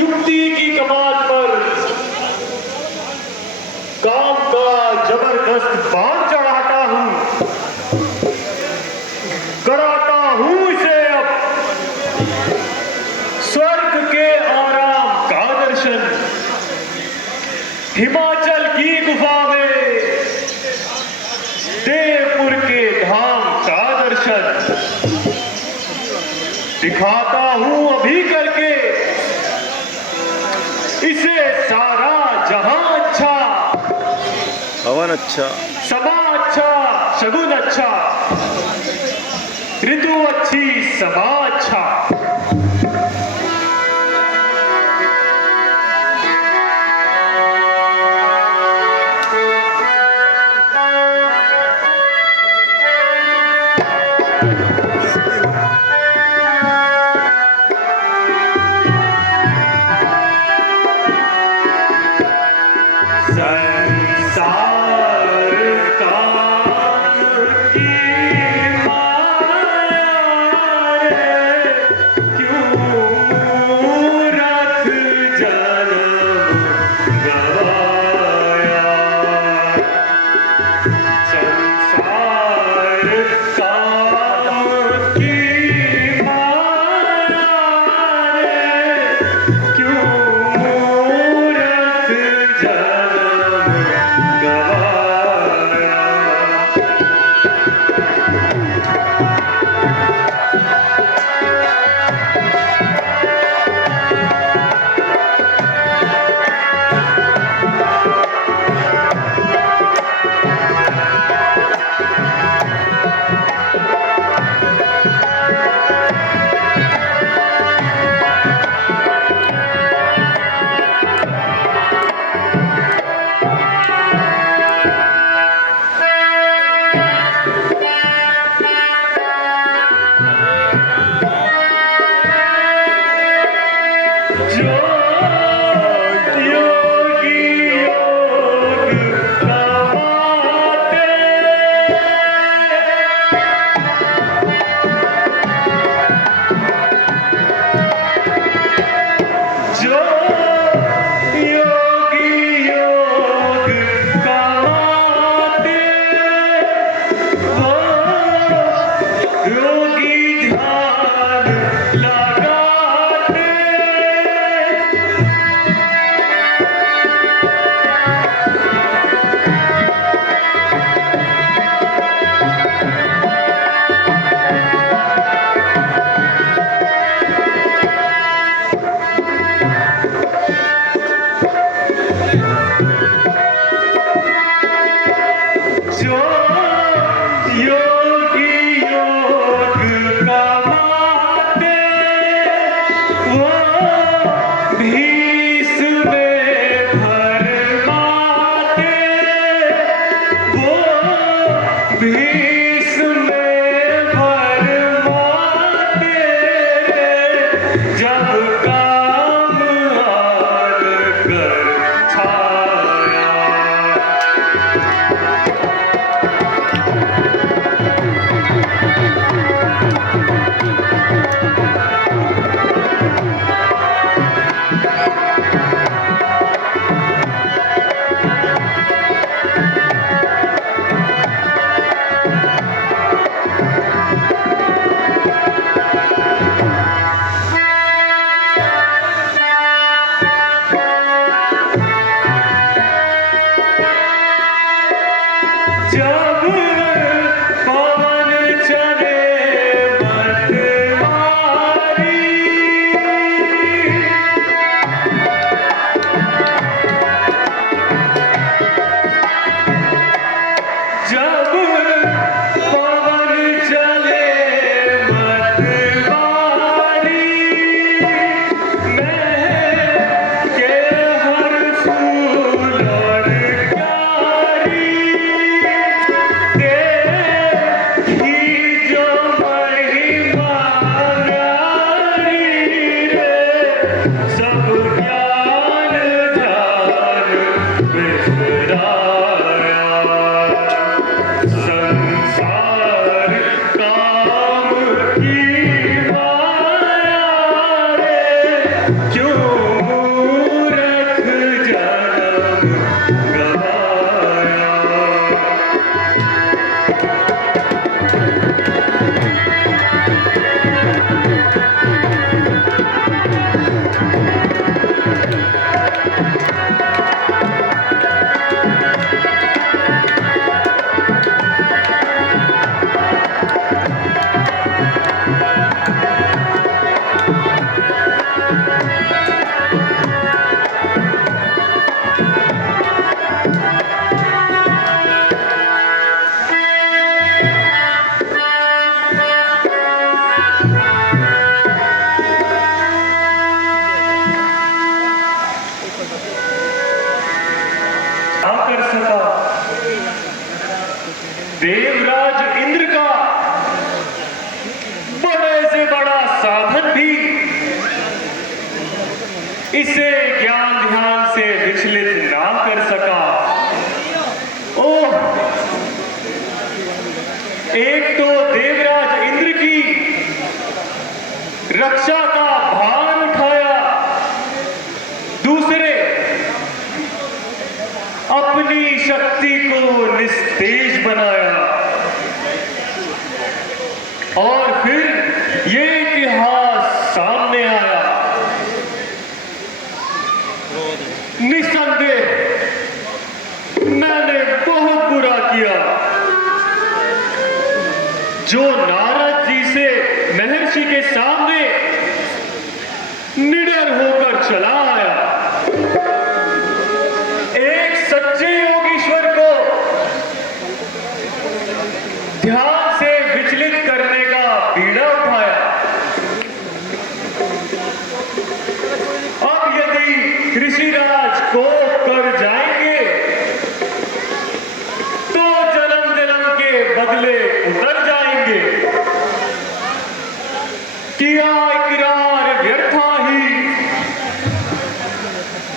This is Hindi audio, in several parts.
युक्ति की कमाल पर काम का जबरदस्त बाण चढ़ाता हूं, कराता हूं इसे अब स्वर्ग के आराम का दर्शन, हिमाचल की गुफा में देवपुर के धाम का दर्शन दिखाता हूं अभी करके इसे सारा जहां अच्छा, हवन अच्छा, समा अच्छा, शगुन अच्छा, ऋतु अच्छी, समा अच्छा। इसे ज्ञान ध्यान से विचलित ना कर सका। ओह, एक तो देवराज इंद्र की रक्षा का भार उठाया, दूसरे अपनी शक्ति को निस्तेज बनाया, और फिर ये इतिहास सामने आया। निस्संदेह मैंने बहुत बुरा किया जो नारद जी से महर्षि के सामने निडर होकर चला आया। एक सच्चे योगीश्वर को ध्यान से विचलित करने का बीड़ा उठाया। अब यदि ऋषिराज को कर जाएंगे तो जन्म जन्म के बदले उतर जाएंगे। किया इकरार व्यर्था ही,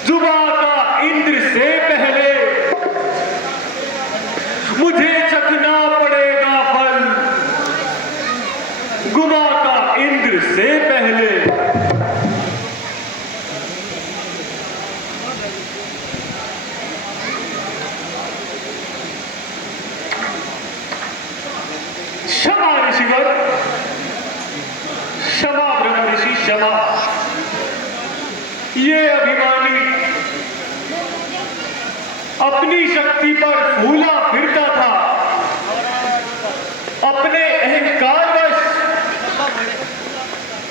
जुबा का इंद्र से पहले मुझे चखना पड़ेगा फल, गुमा का इंद्र से पहले। क्षमा ऋषिवर, क्षमा ब्रह्म ऋषि, क्षमा। ये अभिमानी अपनी शक्ति पर फूला फिरता था, अपने अहंकारवश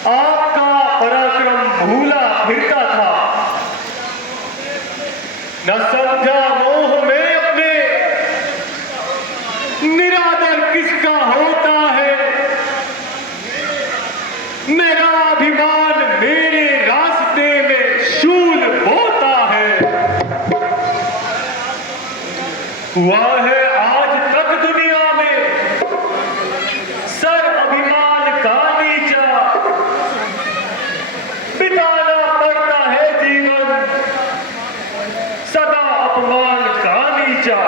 आपका पराक्रम भूला फिरता था। न समझा मोह में अपने निरादर किसका होता है। मेरा अभिमान मेरे रास्ते में शूल बोता है। हुआ है आज तक दुनिया में सर अभिमान का नीचा, बिताना पड़ता है जीवन सदा अपमान का नीचा।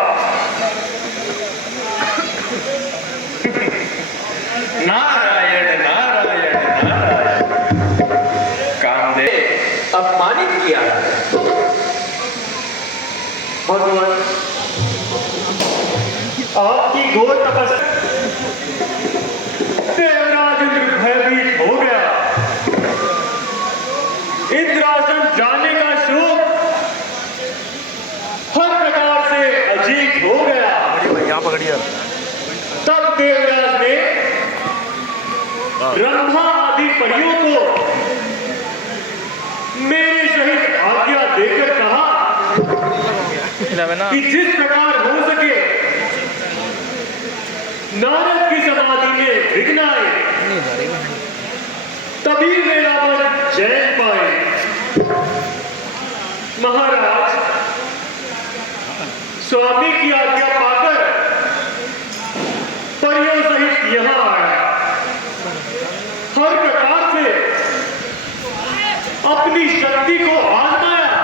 नारायण नारायण नारायण। कामदेव अपमानित किया। भगवान, आपकी घोर तपस्या देवराज इंद्र भयभीत हो गया। इंद्रासन जाने का शोक हर प्रकार से अजीत हो गया। यहाँ पकड़िए। तब देवराज ने रंभा आदि परियों को मेरे सहित आज्ञा देकर कहा कि जिस प्रकार हो सके नारद की समाधि में विघ्न आए, तभी मेरा मन चैन पाए। महाराज, स्वामी की आज्ञा पाकर परियों सहित यहां आया। हर प्रकार से अपनी शक्ति को आजमाया,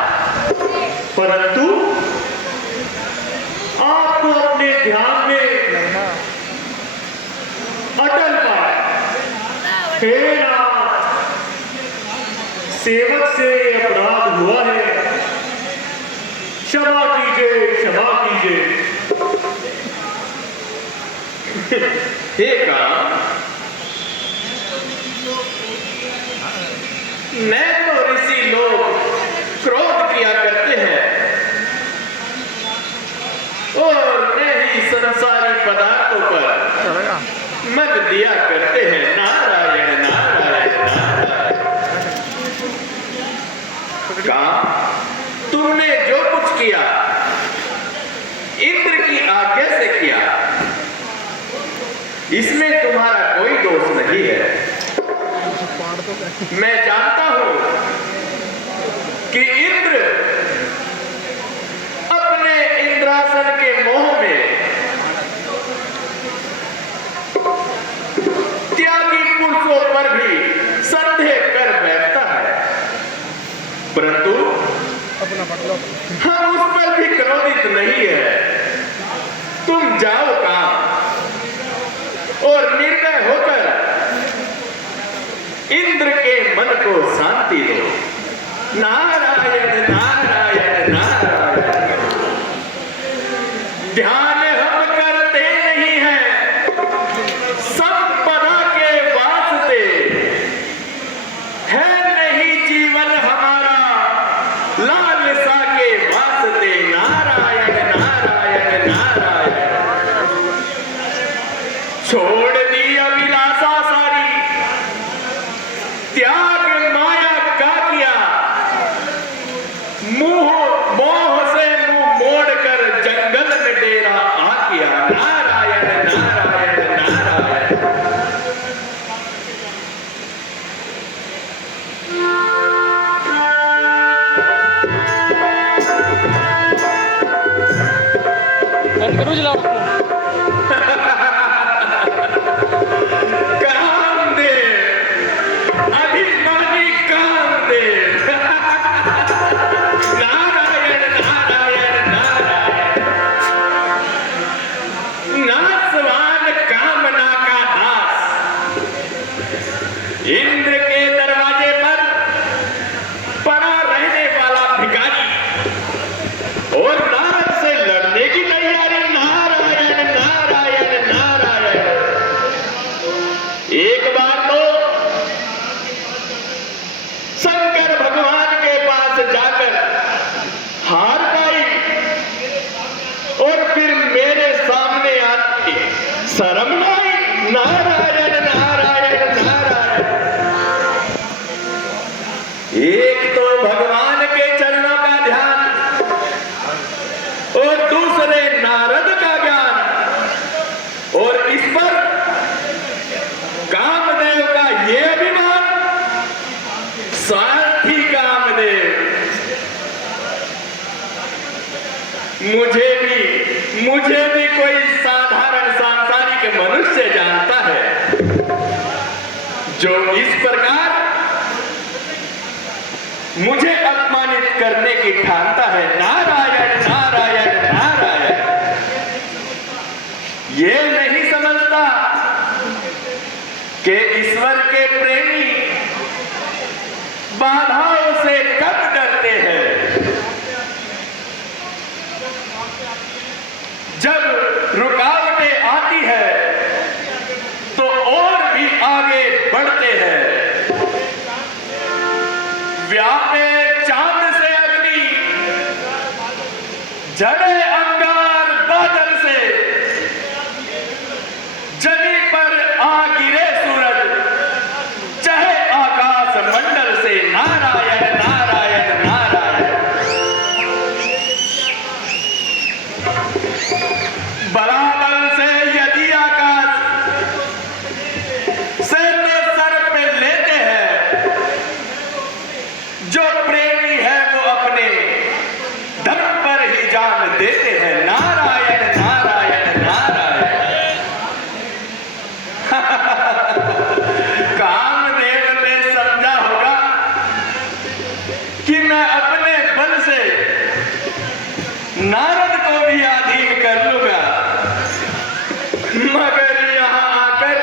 परंतु आपको अपने ध्यान में अटल पाया। हे नाथ, सेवक से अपराध हुआ है, क्षमा कीजिए, क्षमा कीजिए। हे काम, मैं तो ऋषि लोग क्रोध किया करते हैं और मैं ही संसारी पदार्थों पर मत दिया करते हैं। नारायण नारायण नारायण। काम, तुमने जो कुछ किया इंद्र की आज्ञा से किया, इसमें तुम्हारा कोई दोष नहीं है। मैं जानता हूं कि इंद्र अपने इंद्रासन के मोह में त्यागी पुरुषों पर भी संदेह कर बैठता है। परंतु हम उस पर भी क्रोधित नहीं है। तुम जाओ काम और निर्दय होकर इंद्र के मन को शांति दो। नारायण नारायण नारायण। ध्यान हम करते नहीं हैं संपदा के वास्ते, है नहीं जीवन हमारा लालसा के वास्ते। नारायण नारायण नारायण। छोड़ दी अभिलाषा सारी, त्याग माया का किया, मोह से मुंह मोड़कर जंगल में डेरा आ किया। नारायण नारायण नारायण। करूँ जला कामदेव, अभिमानी कामदेव। नारायण नारायण नारायण। नासवान कामना का दास, इंद्र के दरवाजे पर पड़ा रहने वाला भिखारी और नारद से लड़ने की तैयारी। नारायण नारायण नारायण। एक बार तो शंकर भगवान के पास जाकर हार पाई और फिर मेरे सामने आती शर्म नहीं। नारायण नारायण नारायण। एक तो भगवान के चरणों का ध्यान और दूसरे नारद का ज्ञान, और इस पर कामदेव का ये अभिमान। स्वार्थी कामदेव मुझे भी कोई साधारण सांसारिक मनुष्य जानता है जो इस प्रकार मुझे अपमानित करने की ठानता है। नारायण नारायण नारायण। ये नहीं समझता कि ईश्वर के प्रेमी बाधाओं से कब डरते हैं। जब रुकावटें आती है तो और भी आगे बढ़ते हैं। व्यापे चांद से अग्नि, जड़े अंगार बादल से, जमी पर आ गिरे सूरज, चाहे आकाश मंडल से। नारायण नारायण नारायण। बराबर से यदि आकाश से सर पे लेते हैं, जो प्रेमी है वो अपने धर्म पर ही जान देते हैं। नारायण नारायण नारायण। कामदेव ने समझा होगा कि मैं अपने बल से नारद को भी अधीन कर लूंगा, मगर यहां आकर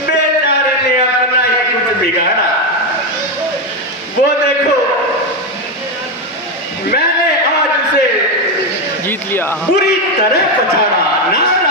बेचारे ने अपना ही कुछ बिगाड़ा। वो देखो, मैंने आज उसे जीत लिया। बुरी तरह पछाड़ा। नारायण